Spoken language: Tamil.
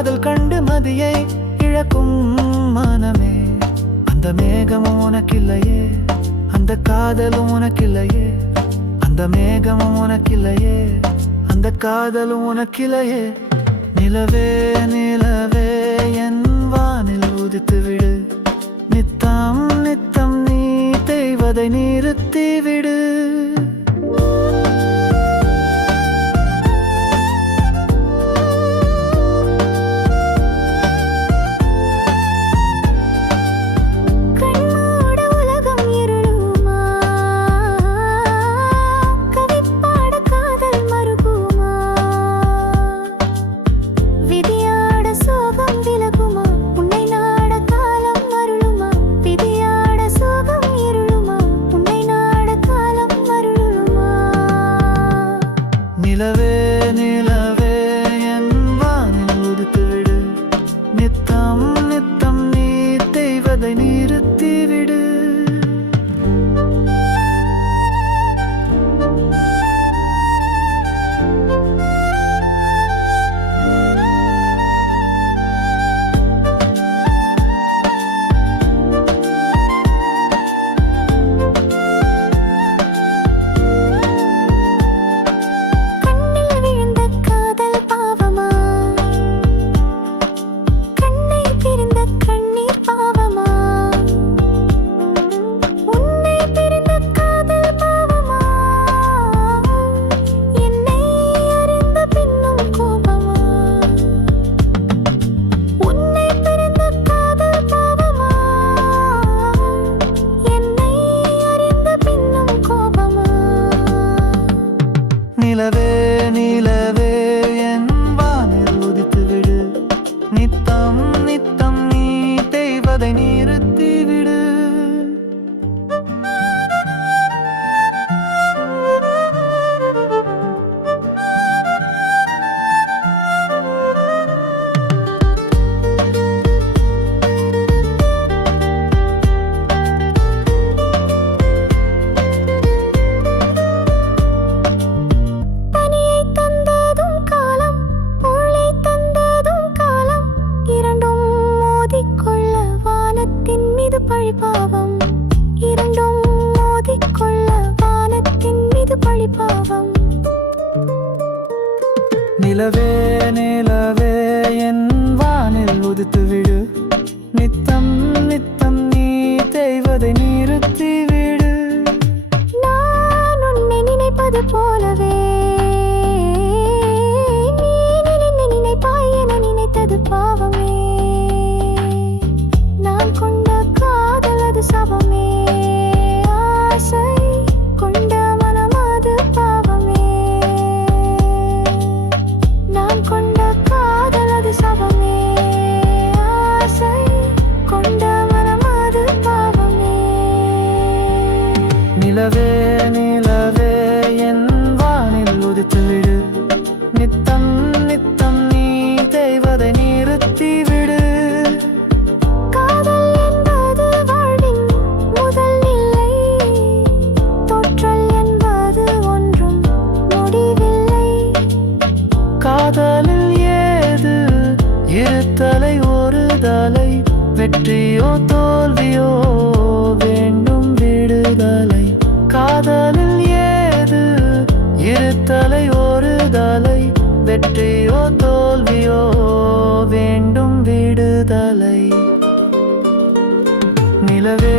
காதல் கண்டு மதியை இழக்கும் மனமே, அந்த மேகமும் உனக்கில்லையே, அந்த காதலும் உனக்கில்லையே, அந்த மேகமும் உனக்கில்லையே, அந்த காதலும் உனக்கில்லையே. நிலவே நிலவே என் வானில் உதித்து விடு, நித்தம் நித்தம் நீ தேய்வதை நிறுத்தி விடு. நிலவே நிலவே என் வானில் உதித்து விடு, நித்தம் நித்தம் நீ தேய்வதை நிறுத்தி விடு. நிலவே நிலவே என் வானில் உதித்து விடு, நித்தம் நித்தம் நீ தேய்வதை நிறுத்தி விடு. பழிபாவம் இரண்டும் மோதிக்கொள்ள வானத்தின் மீது பழிபாவம். நிலவே நிலவே என் வானில் உதித்து விடு, நித்தம் நித்தம் நீ தேய்வதை நிறுத்தி விடு. நான் உன்னை நினைப்பது போலவே நீ நினைப்பாய் என நினைத்தது பாவமே. நான் கொண்ட சபமே, ஆசை கொண்ட மனம் அது பாவமே. நான் கொண்ட காதல் அது சபமே, ஆசை கொண்ட மனம் அது பாவமே. நிலவே நிலவே என் வானில் உதித்து விடு, நித்தம் நித்தம் நீ தேய்வதை நிறுத்தி விடு. காதலில் ஏது இருத்தலை ஒரு தலை, வெற்றியோ தோல்வியோ வேண்டும் விடுதலை. காதலில் ஏது இருத்தலை ஒரு தலை, வெற்றியோ தோல்வியோ வேண்டும் விடுதலை. நிலவே